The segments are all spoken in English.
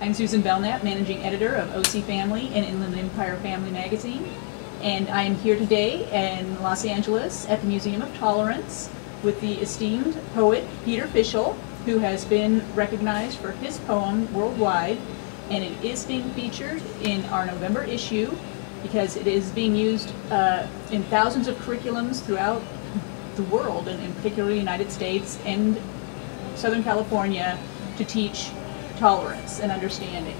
I'm Susan Belknapp, Managing Editor of OC Family and Inland Empire Family Magazine, and I am here today in Los Angeles at the Museum of Tolerance with the esteemed poet Peter Fischl, who has been recognized for his poem worldwide, and it is being featured in our November issue because it is being used in thousands of curriculums throughout the world, and in particular the United States and Southern California, to teach tolerance and understanding.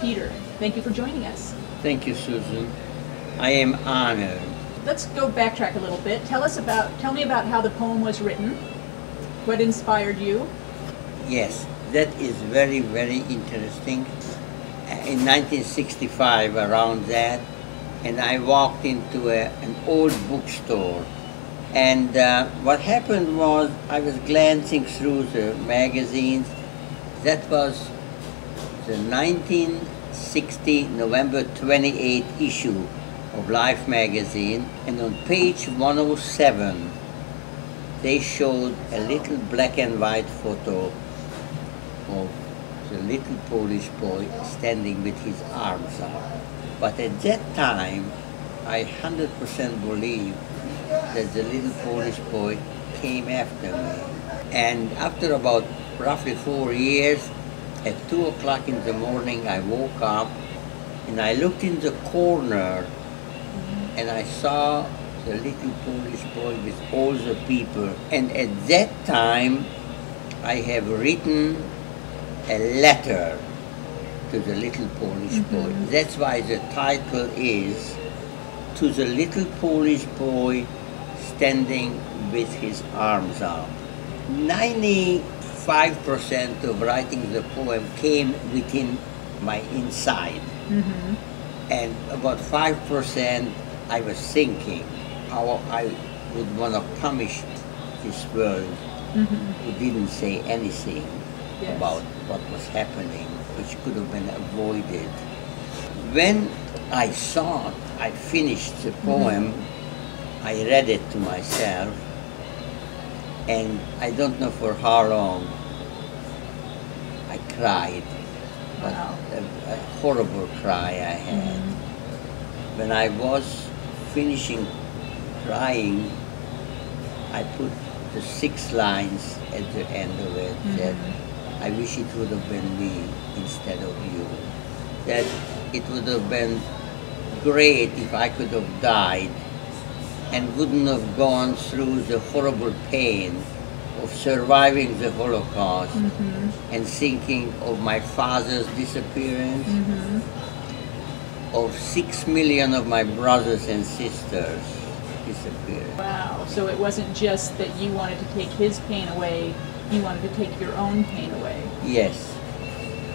Peter, thank you for joining us. Thank you, Susan. I am honored. Let's go backtrack a little bit. Tell me about how the poem was written. What inspired you? Yes, that is very, very interesting. In 1965, around that, and I walked into an old bookstore. And what happened was I was glancing through the magazines. That was the 1960 November 28 issue of Life magazine, and on page 107 they showed a little black and white photo of the little Polish boy standing with his arms out. But at that time I 100% believed that the little Polish boy came after me. And after about roughly 4 years, at 2 o'clock in the morning, I woke up and I looked in the corner and I saw the little Polish boy with all the people. And at that time, I have written a letter to the little Polish boy. That's why the title is To the Little Polish Boy Standing with His Arms Out. 95% of writing the poem came within my inside. And about 5% I was thinking how I would want to punish this world who didn't say anything about what was happening, which could have been avoided. When I thought I finished the poem, I read it to myself, and I don't know for how long I cried, but a horrible cry I had. When I was finishing crying, I put the 6 lines at the end of it that I wish it would have been me instead of you. That it would have been great if I could have died and wouldn't have gone through the horrible pain of surviving the Holocaust and thinking of my father's disappearance, of 6 million of my brothers and sisters disappeared. Wow, so it wasn't just that you wanted to take his pain away, you wanted to take your own pain away. Yes.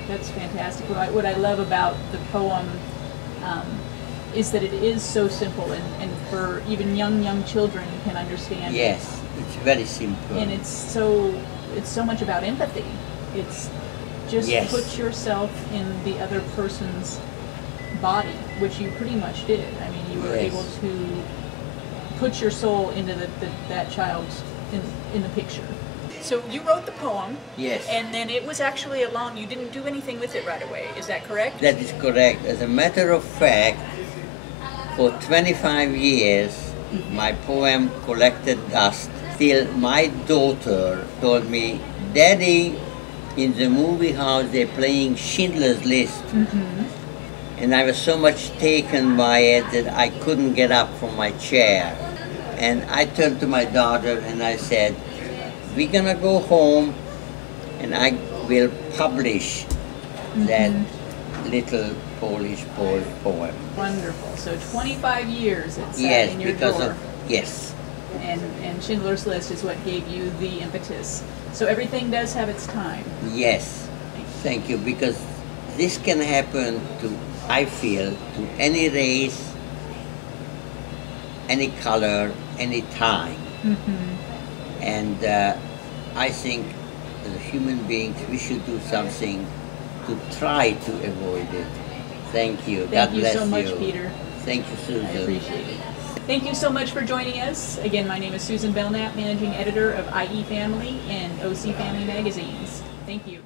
That's fantastic. What I love about the poem is that it is so simple, and for even young children can understand. Yes, it's very simple. And it's so much about empathy. It's just put yourself in the other person's body, which you pretty much did. I mean, you were able to put your soul into that child's in the picture. So you wrote the poem. Yes. And then it was actually you didn't do anything with it right away. Is that correct? That is correct. As a matter of fact, for 25 years, my poem collected dust till my daughter told me, Daddy, in the movie house they're playing Schindler's List. And I was so much taken by it that I couldn't get up from my chair. And I turned to my daughter and I said, we're gonna go home and I will publish that little Polish boy poem. Wonderful. So 25 years it sat in your drawer. Yes. And Schindler's List is what gave you the impetus. So everything does have its time. Yes. Thank you, because this can happen to, I feel, to any race, any color, any time. And I think as human beings we should do something to try to avoid it. Thank you. God bless you. Thank you so much, Peter. Thank you, Susan. I appreciate it. Thank you so much for joining us. Again, my name is Susan Belknapp, Managing Editor of IE Family and OC Family Magazines. Thank you.